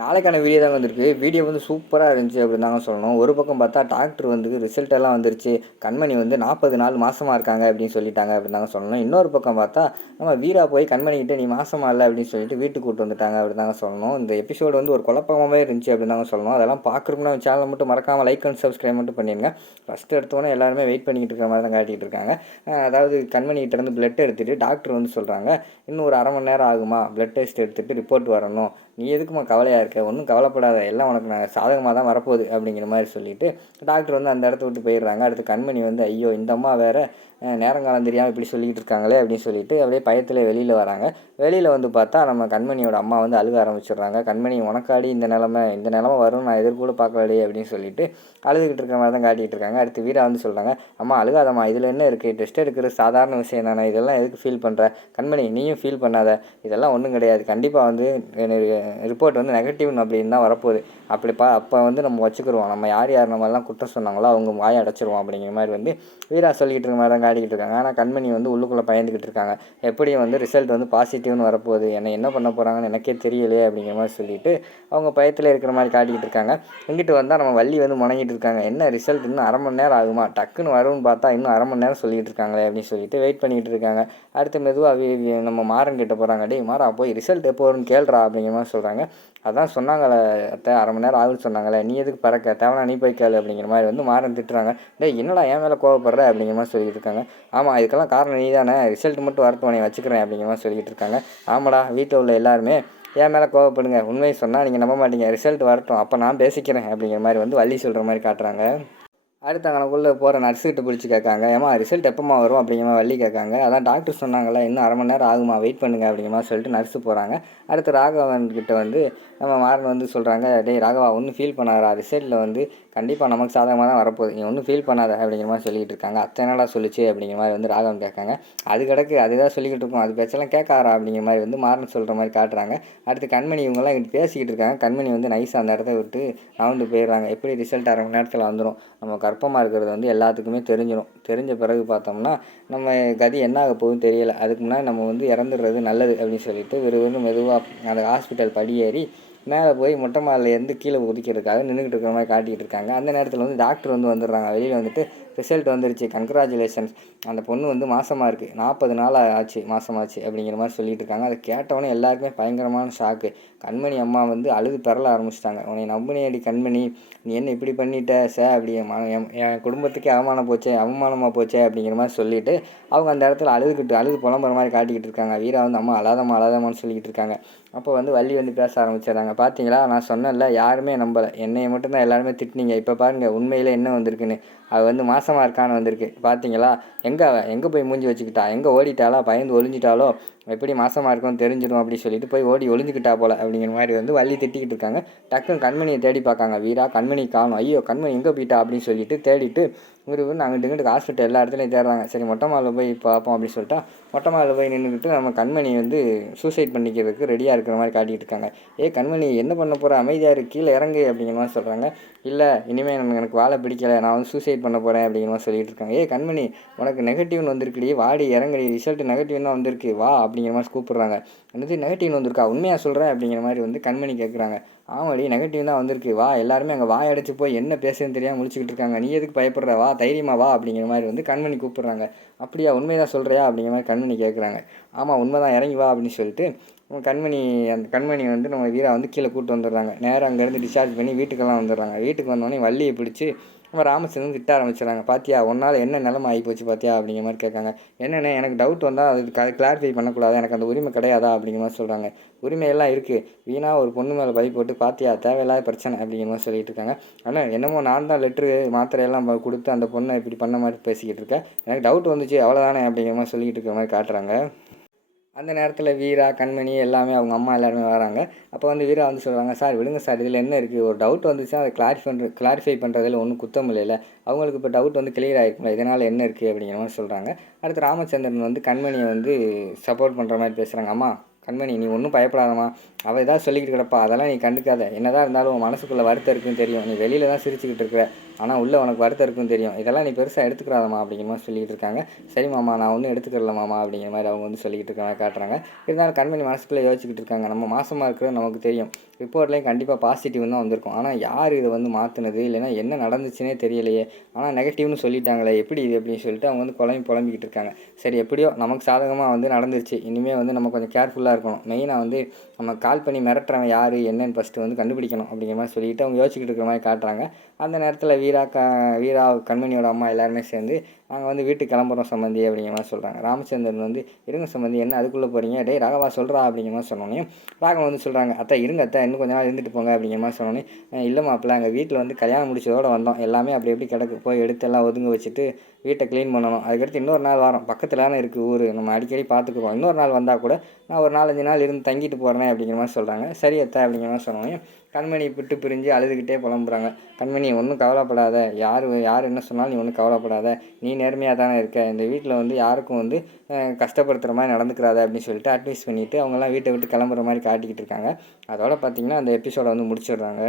நாளைக்கான வீடியோ தாங்க வந்திருக்கு. வீடியோ வந்து சூப்பராக இருந்துச்சு அப்படின்னு தாங்க சொல்லணும். ஒரு பக்கம் பார்த்தா டாக்டர் வந்து ரிசல்ட் எல்லாம் வந்துருச்சு. கண்மணி வந்து 40 நாள் மாசமா இருக்காங்க அப்படின்னு சொல்லிட்டாங்க அப்படின்னு தாங்க சொல்லணும். இன்னொரு பக்கம் பார்த்தா நம்ம வீரா போய் கண்மணிக்கிட்ட நீ மாசமா இல்லை அப்படின்னு சொல்லிட்டு வீட்டுக்கு கூட்டு வந்துட்டாங்க அப்படின்னு தாங்க சொல்லணும். இந்த எபிசோடு வந்து ஒரு குழப்பமாகவே இருந்துச்சு அப்படின்னு தாங்க சொல்லணும். அதெல்லாம் பார்க்குறதுக்குன்னா சேனலை மட்டும் மறக்காமல் லைக் அண்ட் சப்ஸ்கிரைப் மட்டும் பண்ணிடுங்க. ஃபஸ்ட்டு எடுத்தோன்னே எல்லாருமே வெயிட் பண்ணிக்கிட்டு இருக்கிற மாதிரி தான் காட்டிகிட்டு இருக்காங்க. அதாவது கண்மணிக்கிட்ட இருந்து பிளட் எடுத்துகிட்டு டாக்டர் வந்து சொல்கிறாங்க, இன்னும் ஒரு அரை மணி நேரம் ஆகுமா, பிளட் டெஸ்ட் எடுத்துகிட்டு ரிப்போர்ட் வரணும், நீ எதுக்குமா கவலையாக இருக்க, ஒன்றும் கவலைப்படாத, எல்லாம் உனக்கு நான் சாதகமாக தான் வரப்போகுது அப்படிங்கிற மாதிரி சொல்லிவிட்டு டாக்டர் வந்து அந்த இடத்த விட்டு போயிடுறாங்க. அடுத்து கண்மணி வந்து ஐயோ இந்த அம்மா வேறு நேரங்காலம் தெரியாமல் இப்படி சொல்லிக்கிட்டு இருக்காங்களே அப்படின்னு சொல்லிட்டு அப்படியே பயத்தில் வெளியில் வராங்க. வெளியில் வந்து பார்த்தா நம்ம கண்மணியோட அம்மா வந்து அழுக ஆரம்பிச்சிடுறாங்க. கண்மணி உனக்காடி இந்த நிலமை வரும் நான் எதிர்கூட பார்க்கலையே அப்படின்னு சொல்லிட்டு அழுதுகிட்டு இருக்கிற மாதிரி தான் காட்டிகிட்டு இருக்காங்க. அடுத்து வீரா வந்து சொல்கிறாங்க, அம்மா அழுகாதம்மா, இதில் என்ன இருக்குது, டெஸ்ட் எடுக்கிறது சாதாரண விஷயம் தானே, இதெல்லாம் எதுக்கு ஃபீல் பண்ணுற, கண்மணி நீயும் ஃபீல் பண்ணாத, இதெல்லாம் ஒன்றும் கிடையாது, கண்டிப்பாக வந்து ரிப்போர்ட் வந்து நெகட்டிவ்னு அப்படின்னு தான் வரப்போகுது, அப்போ வந்து நம்ம வச்சுக்கிடுவோம், நம்ம யார் நம்மலாம் குற்றம் சொன்னாங்களோ அவங்க வாயை அடைச்சிருவோம் அப்படிங்கிற மாதிரி வந்து வீரா சொல்லிக்கிட்டு இருக்க மாதிரி தான் காட்டிக்கிட்டு இருக்காங்க. ஆனால் கண்மணி வந்து உள்ளுக்குள்ளே பயந்துக்கிட்டு இருக்காங்க. எப்படியும் வந்து ரிசல்ட் வந்து பாசிட்டிவ்னு வரப்போகுது, என்ன பண்ண போகிறாங்கன்னு எனக்கே தெரியலையே அப்படிங்கிற மாதிரி சொல்லிட்டு அவங்க பயத்தில் இருக்கிற மாதிரி காட்டிக்கிட்டு இருக்காங்க. இங்கிட்டு வந்தால் நம்ம வள்ளி வந்து முணங்கிட்டு இருக்காங்க, என்ன ரிசல்ட் இன்னும் அரை மணி நேரம் ஆகுமா, டக்குன்னு வரும்னு பார்த்தா இன்னும் அரை மணி நேரம் சொல்லிகிட்டு இருக்காங்களே அப்படின்னு சொல்லிட்டு வெயிட் பண்ணிகிட்டு இருக்காங்க. அடுத்து மெதுவாக நம்ம மாறன் கிட்ட போகிறாங்க, டேய் மாறா போய் ரிசல்ட் எப்போ வரும்னு கேள்றா அப்படிங்கிற மாதிரி சொல்கிறாங்க. அதான் சொன்னாங்களே அத்தை, அரை மணி நேரம் ஆகுன்னு சொன்னாங்களே, நீ எதுக்கு பறக்க, தேவனா நீ போய் கேளு அப்படிங்கிற மாதிரி வந்து மாறன் திட்டுறாங்க. டேய் என்னடா என் மேலே கோவப்படுற அப்படிங்கிற மாதிரி சொல்லிட்டு இருக்காங்க. ஆமாம் இதுக்கெல்லாம் காரணம் நீ தானே, ரிசல்ட் மட்டும் வரட்டும் நீ வச்சுக்கிறேன் அப்படிங்கிற மாதிரி சொல்லிட்டு இருக்காங்க. ஆமாடா, வீட்டில் உள்ள எல்லாருமே என் மேலே கோவப்படுங்க, உண்மையை சொன்னால் நீங்கள் நம்ப மாட்டீங்க, ரிசல்ட் வரட்டும் அப்போ நான் பேசிக்கிறேன் அப்படிங்கிற மாதிரி வந்து வள்ளி சொல்கிற மாதிரி காட்டுறாங்க. அடுத்து அங்கனக்குள்ளே போகிற நர்ஸுக்கிட்ட பிடிச்சி கேட்காங்க, ஏமா ரிசல்ட் எப்போம்மா வரும் அப்படிங்கிற மாதிரி வள்ளி கேட்காங்க. அதான் டாக்டர் சொன்னாங்களே இன்னும் அரை மணி நேரம் ஆகுமா, வெயிட் பண்ணுங்க அப்படிங்கிற மாதிரி சொல்லிட்டு நர்ஸு போகிறாங்க. அடுத்து ராகவன்கிட்ட வந்து நம்ம மாறன் வந்து சொல்கிறாங்க, டேய் ராகவா ஒன்றும் ஃபீல் பண்ணாதா, ரிசல்ட்டில் வந்து கண்டிப்பாக நமக்கு சாதகமாக தான் வரப்போகுது, நீ ஒன்றும் ஃபீல் பண்ணாத அப்படிங்கிற மாதிரி சொல்லிகிட்டு இருக்காங்க. அத்தை என்னடா சொல்லிச்சு அப்படிங்கிற மாதிரி வந்து ராகவன் கேட்காங்க. அது கிடக்கு அதுதான் சொல்லிக்கிட்டு இருக்கோம், அது பேச்செல்லாம் கேட்காரா அப்படிங்கிற மாதிரி வந்து மாறன் சொல்கிற மாதிரி காட்டுறாங்க. அடுத்து கண்மணி இவங்கெல்லாம் இங்கிட்டு பேசிக்கிட்டு இருக்காங்க. கண்மணி வந்து நைஸாக அந்த இடத்த விட்டு நவுந்து போயிடுறாங்க. எப்படி ரிசல்ட் அரை மணி நேரத்தில் வந்துடும், நம்ம கர்ப்பமாக இருக்கிறது வந்து எல்லாத்துக்குமே தெரிஞ்சிடும், தெரிஞ்ச பிறகு பார்த்தோம்னா நம்ம கதி என்ன ஆக போகுதுன்னு தெரியலை, அதுக்கு முன்னாடி நம்ம வந்து இறந்துடுறது நல்லது அப்படின்னு சொல்லிட்டு விறுவிறு மெதுவாக அந்த ஹாஸ்பிட்டல் படியேறி மேலே போய் மொட்டை மாடிலேருந்து கீழே குதிக்கிறதுக்காக நின்றுக்கிட்டு இருக்கிற மாதிரி காட்டிக்கிட்டு இருக்காங்க. அந்த நேரத்தில் வந்து டாக்டர் வந்து வந்துடுறாங்க. வெளியில் வந்துட்டு ரிசல்ட் வந்துருச்சு, கங்க்ராச்சுலேஷன்ஸ், அந்த பொண்ணு வந்து மாசமாக இருக்குது, 40 நாள் ஆச்சு மாசமாச்சு அப்படிங்கிற மாதிரி சொல்லிட்டு இருக்காங்க. அதை கேட்டவொடனே எல்லாருக்குமே பயங்கரமான ஷாக்கு. கண்மணி அம்மா வந்து அழுது பெறல ஆரம்பிச்சிட்டாங்க. உன்னை நம்பினேடி கண்மணி, நீ என்ன இப்படி பண்ணிட்ட அப்படி என் குடும்பத்துக்கே அவமானமாக போச்சே அப்படிங்கிற மாதிரி சொல்லிவிட்டு அவங்க அந்த இடத்துல அழுது புலம்புற மாதிரி காட்டிக்கிட்டு இருக்காங்க. வீரா வந்து அம்மா அழாதம்மான்னு சொல்லிக்கிட்டு இருக்காங்க. அப்போ வந்து வள்ளி வந்து பேச ஆரம்பிச்சிடுறாங்க. பார்த்தீங்களா நான் சொன்னேன்ல, யாருமே நம்பலை, என்னையை மட்டும்தான் எல்லாருமே திட்டினீங்க, இப்போ பாருங்கள் உண்மையில் என்ன வந்திருக்குன்னு, அது வந்து மாசமாக இருக்கான்னு வந்திருக்கு, பார்த்தீங்களா, எங்கே போய் மூஞ்சி வச்சுக்கிட்டா, எங்கே ஓடிட்டாலோ, பயந்து ஒளிஞ்சிட்டாலோ, எப்படி மாசமாக இருக்கும்னு தெரிஞ்சிடும் அப்படின்னு சொல்லிட்டு போய் ஓடி ஒளிஞ்சிக்கிட்டா போல் அப்படிங்கிற மாதிரி வந்து வள்ளி திட்டிக்கிட்டு இருக்காங்க. டக்குன்னு கண்மணியை தேடி பார்க்காங்க. வீரா கண்மணி காணும், ஐயோ கண்மணி எங்கே போயிட்டா அப்படின்னு சொல்லிட்டு தேடிட்டு அங்கிட்டு ஹாஸ்பிட்டல் எல்லா இடத்துலையும் தேடுறாங்க. சரி மொட்டை மாடில் போய் பார்ப்போம் அப்படின்னு சொல்லிட்டா மொட்டை மாடில் போய் நின்றுக்கிட்டு நம்ம கண்மணி வந்து சூசைட் பண்ணிக்கிறதுக்கு ரெடியாக இருக்கிற மாதிரி காட்டிகிட்டு இருக்காங்க. கண்மணி என்ன பண்ண போகிற, அமைதியாக இருக்கு, கீழே இறங்கு அப்படிங்கிற மாதிரி சொல்கிறாங்க. இல்லை இனிமேல் எனக்கு வாழை பிடிக்கலை, நான் வந்து சூசைட் பண்ண போகிறேன் அப்படிங்கிற மாதிரி சொல்லிட்டு இருக்காங்க. கண்மணி உனக்கு நெகட்டிவ்னு வந்திருக்குடி, வாடி இறங்குடி, ரிசல்ட் நெகட்டிவ் தான் வந்திருக்கு வா அப்படிங்கிற மாதிரி கூப்பிட்றாங்க. என்னது நெகட்டிவ்னு வந்திருக்கா, உண்மையாக சொல்கிறேன் அப்படிங்கிற மாதிரி வந்து கண்மணி கேட்குறாங்க. ஆமாடி நெகட்டிவ் தான் வந்திருக்கு வா, எல்லாருமே அங்கே வாய் அடைச்சி போய் என்ன பேசுன்னு தெரியாமல் முழிச்சிக்கிட்டு இருக்காங்க, நீ எதுக்கு பயப்படுற, வா தைரியமா வா அப்படிங்கிற மாதிரி வந்து கண்மணி கூப்பிட்றாங்க. அப்படியா உண்மையாக சொல்கிறியா அப்படிங்கிற மாதிரி கண்மணி கேட்குறாங்க. ஆமாம் உண்மை தான், இறங்கி வா அப்படின்னு சொல்லிட்டு அந்த கண்மணி வந்து நம்ம வீரா வந்து கீழே கூப்பிட்டு வந்துடுறாங்க. நேராக அங்கேருந்து டிஸ்சார்ஜ் பண்ணி வீட்டுக்கெல்லாம் வந்துடுறாங்க. வீட்டுக்கு வந்தோடனே வள்ளியை பிடிச்சி நம்ம ராமச்சந்திரன் திட்ட ஆரம்பிச்சிடறாங்க. பாத்தியா உன்னால் என்ன நிலைமை ஆகி போச்சு பாத்தியா அப்படிங்கிற மாதிரி கேட்காங்க. என்னென்ன எனக்கு டவுட் வந்தால் அது கிளாரிஃபை பண்ணக்கூடாது, எனக்கு அந்த உரிமை கிடையாதா அப்படிங்கிற மாதிரி சொல்கிறாங்க. உரிமையெல்லாம் இருக்குது, வீணாக ஒரு பொண்ணு மேலே பழி போட்டு பாத்தியா தேவையில்லாத பிரச்சனை அப்படிங்கிற மாதிரி சொல்லிட்டு இருக்காங்க. ஆனால் என்னமோ நான் தான் லெட்ரு மாத்திரையெல்லாம் கொடுத்து அந்த பொண்ணை இப்படி பண்ண மாதிரி பேசிக்கிட்டு இருக்கேன், எனக்கு டவுட் வந்துச்சு அவ்வளோதானே அப்படிங்கிற மாதிரி சொல்லிக்கிட்டு இருக்கிற மாதிரி காட்டுறாங்க. அந்த நேரத்தில் வீரா கண்மணி எல்லாமே அவங்க அம்மா எல்லாருமே வராங்க. அப்போ வந்து வீரா வந்து சொல்கிறாங்க, சார் விடுங்க சார், இதில் என்ன இருக்குது, ஒரு டவுட் வந்துச்சுன்னா அதை கிளாரிஃபை பண்ணுறதுல ஒன்றும் குத்தம் இல்லைல்ல, அவங்களுக்கு இப்போ டவுட் வந்து கிளியர் ஆகிருக்கும்ல, இதனால் என்ன இருக்குது அப்படிங்கிற மாதிரி சொல்கிறாங்க. அடுத்து ராமச்சந்திரன் வந்து கண்மணியை வந்து சப்போர்ட் பண்ணுற மாதிரி பேசுகிறாங்க. அம்மா கண்மணி நீ ஒன்றும் பயப்படாதம்மா, அவள் ஏதாவது சொல்லிக்கிட்டு கிடப்பா, அதெல்லாம் நீ கண்டுக்காத, என்னதான் இருந்தாலும் உன் மனசுக்குள்ளே வருத்தம் இருக்குன்னு தெரியும், நீ வெளியில் தான் சிரிச்சுக்கிட்டு இருக்கிற, ஆனால் உள்ளே உனக்கு வருத்தம் இருக்குன்னு தெரியும், இதெல்லாம் நீ பெருசாக எடுத்துக்கிறாதம்மா அப்படிங்கிற மாதிரி சொல்லிகிட்டு இருக்காங்க. சரி மாமா, நான் ஒன்றும் எடுத்துக்கிறல மாமா அப்படிங்கிற மாதிரி அவங்க வந்து சொல்லிக்கிட்டு இருக்காங்க, காட்டுறாங்க. இருந்தாலும் கண்மணி மனசுக்குள்ளே யோசிச்சுக்கிட்டு இருக்காங்க, நம்ம மாசமாக இருக்கிறது நமக்கு தெரியும், ரிப்போர்ட்லேயும் கண்டிப்பாக பாசிட்டிவ்னு தான் வந்திருக்கும். ஆனால் யார் இதை வந்து மாற்றினது, இல்லைன்னா என்ன நடந்துச்சுன்னே தெரியலையே, ஆனால் நெகட்டிவ்னு சொல்லிட்டாங்களே, எப்படி இது அப்படின்னு சொல்லிட்டு அவங்க வந்து புலம்பிக்கிட்டு இருக்காங்க. சரி, எப்படியோ நமக்கு சாதகமாக வந்து நடந்துருச்சு, இனிமேல் வந்து நம்ம கொஞ்சம் கேர்ஃபுல்லாக இருக்கணும், மெயினாக வந்து நம்ம கால் பண்ணி மிரட்டுறவன் யார் என்னன்னு ஃபஸ்ட்டு வந்து கண்டுபிடிக்கணும் அப்படிங்கிற மாதிரி சொல்லிட்டு அவங்க யோசிச்சுக்கிட்டு இருக்கிற மாதிரி காட்டுறாங்க. அந்த நேரத்தில் வீரா கண்மணியோட அம்மா எல்லாருமே சேர்ந்து நாங்கள் வந்து வீட்டுக்கு கிளம்புறோம் சம்மந்தி அப்படிங்கிற மாதிரி சொல்கிறாங்க. ராமச்சந்திரன் வந்து இருங்க சம்மந்தி, என்ன அதுக்குள்ளே போகிறீங்க, டேய் ராகவா சொல்கிறா அப்படிங்கிற மாதிரி சொன்னோன்னே ராகவன் வந்து சொல்கிறாங்க, அத்தை இருங்க அத்தை, இன்னும் கொஞ்ச நாள் இருந்துட்டு போங்க அப்படிங்கிற மாதிரி சொன்னோன்னே, இல்லை மாப்பிள்ள, எங்கள் வீட்டில் வந்து கல்யாணம் முடிச்சதோடு வந்தோம், எல்லாமே அப்படி எப்படி கிடக்கு, போய் எடுத்து எல்லாம் ஒதுங்க வச்சுட்டு வீட்டை க்ளீன் பண்ணணும், அதுக்கடுத்து இன்னொரு நாள் வரோம், பக்கத்தில் தானே இருக்குது ஊர், நம்ம அடிக்கடி பார்த்துக்குவோம், இன்னொரு நாள் வந்தால் கூட நான் ஒரு 4-5 நாள் இருந்து தங்கிட்டு போகிறேன் அப்படிங்கிற மாதிரி சொல்கிறாங்க. சரி அத்தை அப்படிங்கிற மாதிரி சொன்னோன்னே கண்மணி விட்டு பிரிஞ்சு அழுதுகிட்டே புலம்புறாங்க. கண்மணி, ஒன்றும் கவலைப்படாத, யார் என்ன சொன்னாலும் நீ ஒன்றும் கவலைப்படாத, நீ நேர்மையாக தானே இருக்க, இந்த வீட்டில் வந்து யாருக்கும் வந்து கஷ்டப்படுத்துகிற மாதிரி நடந்துக்கிறாத அப்படின்னு சொல்லிட்டு அட்வைஸ் பண்ணிவிட்டு அவங்கெல்லாம் வீட்டை விட்டு கிளம்புற மாதிரி காட்டிக்கிட்டு இருக்காங்க. அதோட பார்த்திங்கன்னா அந்த எபிசோடை வந்து முடிச்சிடுறாங்க.